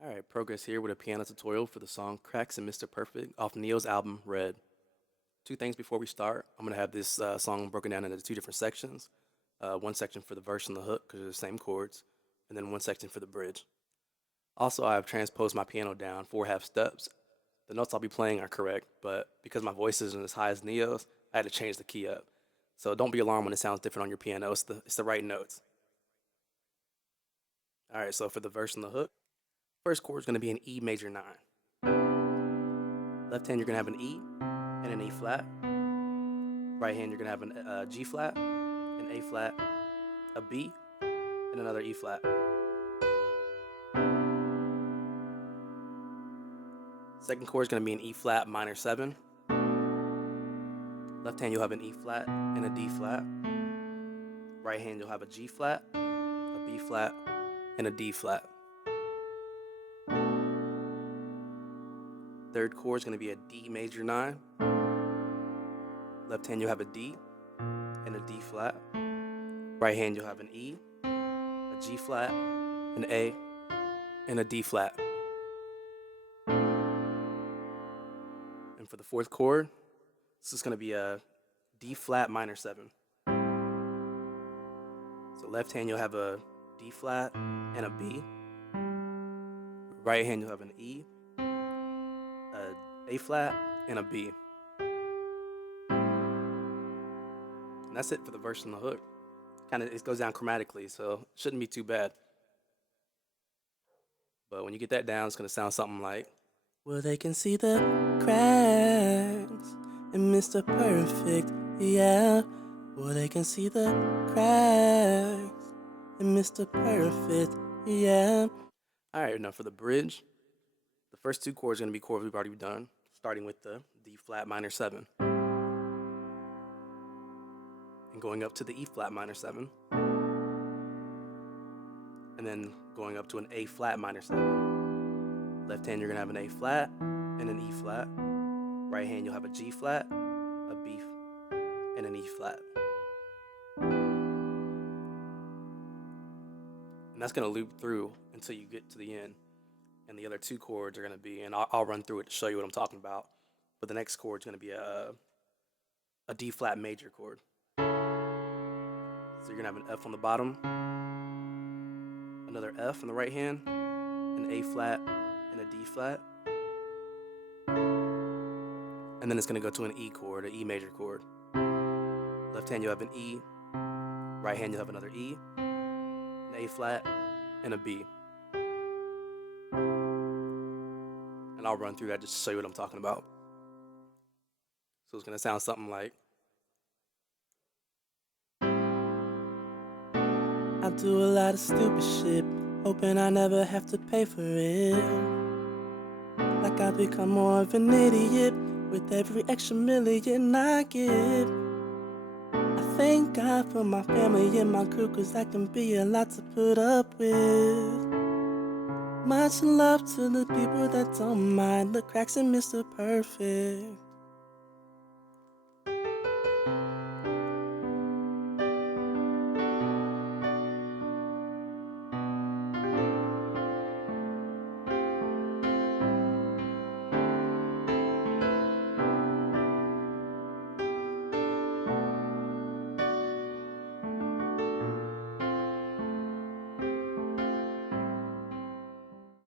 Alright, progress here with a piano tutorial for the song Cracks and Mr. Perfect off Neo's album Red. Two things before we start. I'm going to have this song broken down into two different sections. One section for the verse and the hook because they're the same chords, and then one section for the bridge. Also, I have transposed my piano down 4/2 steps. The notes I'll be playing are correct, but because my voice isn't as high as Neo's, I had to change the key up. So don't be alarmed when it sounds different on your piano. It's the right notes. Alright, so for the verse and the hook, first chord is going to be an E major 9. Left hand, you're going to have an E and an E flat. Right hand, you're going to have a G flat, an A flat, a B, and another E flat. Second chord is going to be an E flat minor 7. Left hand, you'll have an E flat and a D flat. Right hand, you'll have a G flat, a B flat, and a D flat. Third chord is going to be a D major 9. Left hand, you'll have a D and a D flat. Right hand, you'll have an E, a G flat, an A, and a D flat. And for the fourth chord, this is going to be a D flat minor 7. So left hand, you'll have a D flat and a B. Right hand, you'll have an E, a flat, and a B. And that's it for the verse and the hook. It goes down chromatically, so it shouldn't be too bad. But when you get that down, it's gonna sound something like, well, they can see the cracks in Mr. Perfect, yeah. Well, they can see the cracks in Mr. Perfect, yeah. Alright, now for the bridge, the first two chords are gonna be chords we've already done, starting with the D flat minor 7. And going up to the E flat minor 7. And then going up to an A flat minor 7. Left hand, you're gonna have an A flat and an E flat. Right hand, you'll have a G flat, a B, and an E flat. And that's gonna loop through until you get to the end. And the other two chords are gonna be, and I'll run through it to show you what I'm talking about. But the next chord is gonna be a D flat major chord. So you're gonna have an F on the bottom, another F on the right hand, an A flat, and a D flat. And then it's gonna go to an E chord, an E major chord. Left hand, you'll have an E. Right hand, you'll have another E, an A flat, and a B. And I'll run through that just to show you what I'm talking about. So it's gonna sound something like, I do a lot of stupid shit, hoping I never have to pay for it. Like I become more of an idiot with every extra million I get. I thank God for my family and my crew, cause that can be a lot to put up with. Much love to the people that don't mind the cracks in Mr. Perfect.